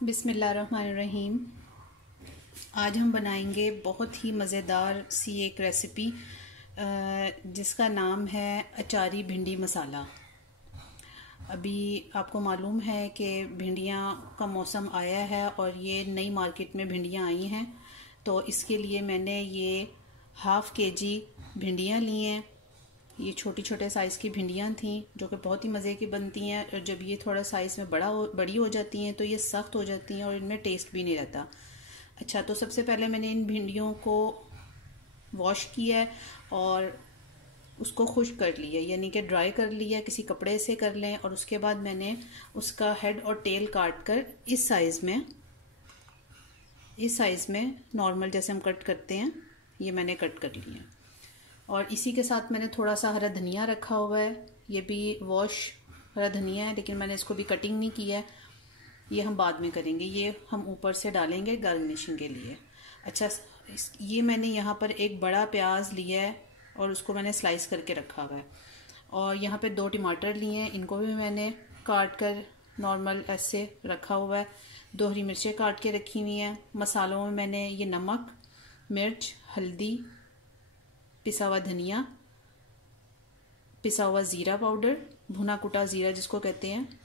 बिस्मिल्लाहिर्रहमानिर्रहीम। आज हम बनाएंगे बहुत ही मज़ेदार सी एक रेसिपी जिसका नाम है अचारी भिंडी मसाला। अभी आपको मालूम है कि भिंडियाँ का मौसम आया है और ये नई मार्केट में भिंडियाँ आई हैं, तो इसके लिए मैंने ये हाफ़ केजी भिंडियाँ ली हैं। ये छोटी छोटे साइज़ की भिंडियाँ थीं जो कि बहुत ही मज़े की बनती हैं, और जब ये थोड़ा साइज़ में बड़ी हो जाती हैं तो ये सख्त हो जाती हैं और इनमें टेस्ट भी नहीं रहता। अच्छा, तो सबसे पहले मैंने इन भिंडियों को वॉश किया है और उसको खुश्क कर लिया, यानी कि ड्राई कर लिया, किसी कपड़े से कर लें। और उसके बाद मैंने उसका हेड और टेल काट कर इस साइज़ में नॉर्मल जैसे हम कट करते हैं, ये मैंने कट कर लिया। और इसी के साथ मैंने थोड़ा सा हरा धनिया रखा हुआ है, ये भी वॉश हरा धनिया है, लेकिन मैंने इसको भी कटिंग नहीं किया है, ये हम बाद में करेंगे। ये हम ऊपर से डालेंगे गार्निशिंग के लिए। अच्छा, ये मैंने यहाँ पर एक बड़ा प्याज लिया है और उसको मैंने स्लाइस करके रखा हुआ है। और यहाँ पे 2 टमाटर लिए हैं, इनको भी मैंने काट कर नॉर्मल ऐसे रखा हुआ है। 2 हरी मिर्चें काट के रखी हुई हैं। मसालों में मैंने ये नमक, मिर्च, हल्दी, पिसा हुआ धनिया, पिसा हुआ ज़ीरा पाउडर, भुना कुटा ज़ीरा जिसको कहते हैं,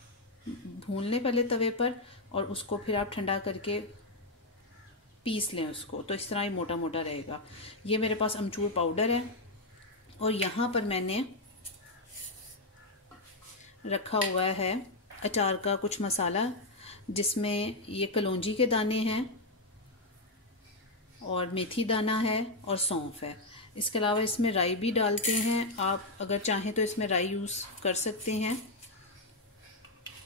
भून लें पहले तवे पर और उसको फिर आप ठंडा करके पीस लें उसको, तो इस तरह ही मोटा मोटा रहेगा। ये मेरे पास अमचूर पाउडर है। और यहाँ पर मैंने रखा हुआ है अचार का कुछ मसाला, जिसमें ये कलौंजी के दाने हैं और मेथी दाना है और सौंफ है। इसके अलावा इसमें राई भी डालते हैं, आप अगर चाहें तो इसमें राई यूज़ कर सकते हैं,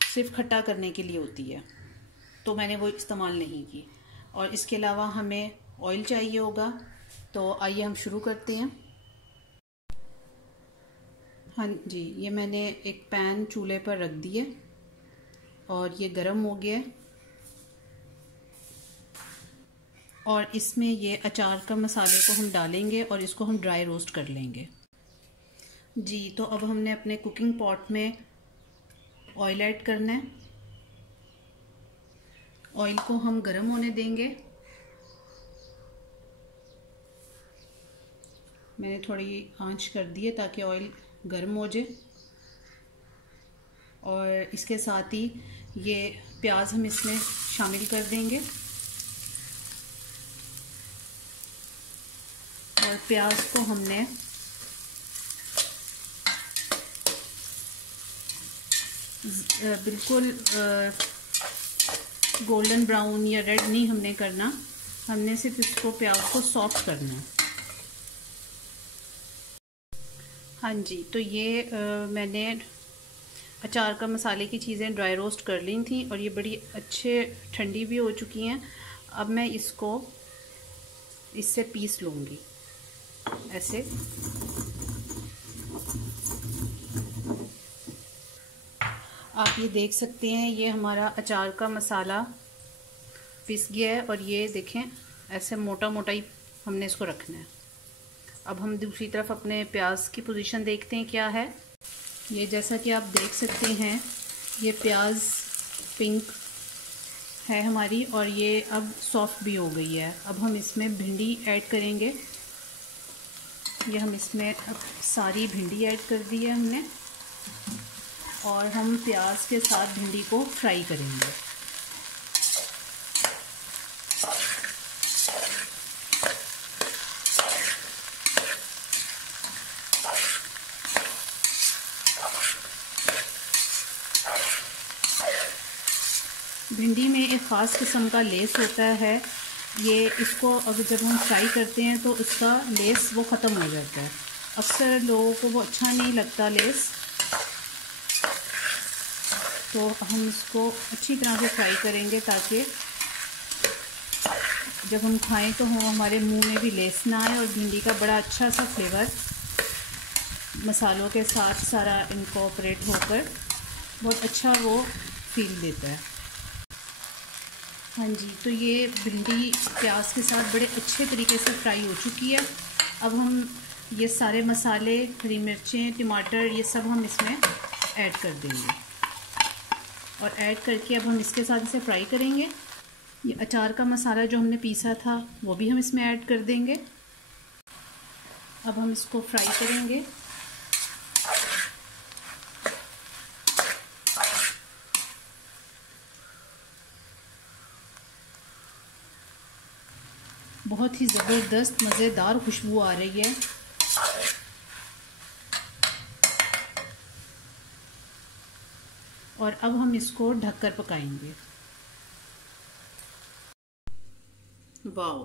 सिर्फ खट्टा करने के लिए होती है, तो मैंने वो इस्तेमाल नहीं की। और इसके अलावा हमें ऑयल चाहिए होगा, तो आइए हम शुरू करते हैं। हाँ जी, ये मैंने एक पैन चूल्हे पर रख दिए और ये गर्म हो गया और इसमें ये अचार का मसाले को हम डालेंगे और इसको हम ड्राई रोस्ट कर लेंगे। जी, तो अब हमने अपने कुकिंग पॉट में ऑयल ऐड करना है। ऑयल को हम गर्म होने देंगे। मैंने थोड़ी आंच कर दी है ताकि ऑयल गर्म हो जाए। और इसके साथ ही ये प्याज हम इसमें शामिल कर देंगे और प्याज को हमने बिल्कुल गोल्डन ब्राउन या रेड नहीं हमने करना, हमने सिर्फ इसको प्याज को सॉफ्ट करना है। हाँ जी, तो ये मैंने अचार का मसाले की चीज़ें ड्राई रोस्ट कर ली थी और ये बड़ी अच्छे ठंडी भी हो चुकी हैं। अब मैं इसको इससे पीस लूँगी ऐसे। आप ये देख सकते हैं, ये हमारा अचार का मसाला पिस गया है और ये देखें ऐसे मोटा मोटा ही हमने इसको रखना है। अब हम दूसरी तरफ अपने प्याज की पोजीशन देखते हैं क्या है। ये जैसा कि आप देख सकते हैं, ये प्याज पिंक है हमारी और ये अब सॉफ्ट भी हो गई है। अब हम इसमें भिंडी ऐड करेंगे। ये हम इसमें अब सारी भिंडी ऐड कर दी है हमने और हम प्याज के साथ भिंडी को फ्राई करेंगे। भिंडी में एक ख़ास किस्म का लेस होता है, ये इसको अगर जब हम फ्राई करते हैं तो इसका लेस वो ख़त्म हो जाता है। अक्सर लोगों को वो अच्छा नहीं लगता लेस, तो हम इसको अच्छी तरह से फ्राई करेंगे ताकि जब हम खाएं तो हमारे मुंह में भी लेस ना आए और भिंडी का बड़ा अच्छा सा फ्लेवर मसालों के साथ सारा इनकॉर्पोरेट होकर बहुत अच्छा वो फील देता है। हाँ जी, तो ये भिंडी प्याज के साथ बड़े अच्छे तरीके से फ्राई हो चुकी है। अब हम ये सारे मसाले, हरी मिर्चें, टमाटर, ये सब हम इसमें ऐड कर देंगे। और ऐड करके अब हम इसके साथ इसे फ्राई करेंगे। ये अचार का मसाला जो हमने पीसा था वो भी हम इसमें ऐड कर देंगे। अब हम इसको फ्राई करेंगे। बहुत ही ज़बरदस्त मज़ेदार खुशबू आ रही है। और अब हम इसको ढककर पकाएंगे। वाओ,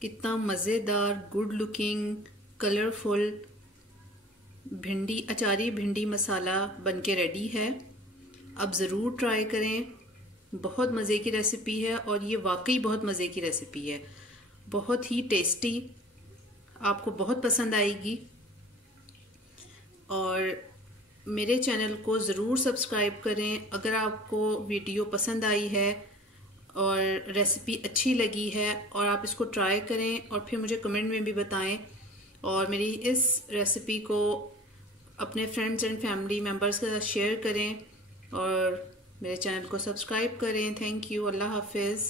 कितना मज़ेदार, गुड लुकिंग, कलरफुल अचारी भिंडी मसाला बनके रेडी है। अब ज़रूर ट्राई करें। बहुत मज़े की रेसिपी है और ये वाकई बहुत मज़े की रेसिपी है। बहुत ही टेस्टी, आपको बहुत पसंद आएगी। और मेरे चैनल को ज़रूर सब्सक्राइब करें। अगर आपको वीडियो पसंद आई है और रेसिपी अच्छी लगी है और आप इसको ट्राई करें और फिर मुझे कमेंट में भी बताएं। और मेरी इस रेसिपी को अपने फ्रेंड्स एंड फैमिली मेम्बर्स के साथ शेयर करें और मेरे चैनल को सब्सक्राइब करें। Thank you. अल्लाह हाफिज़।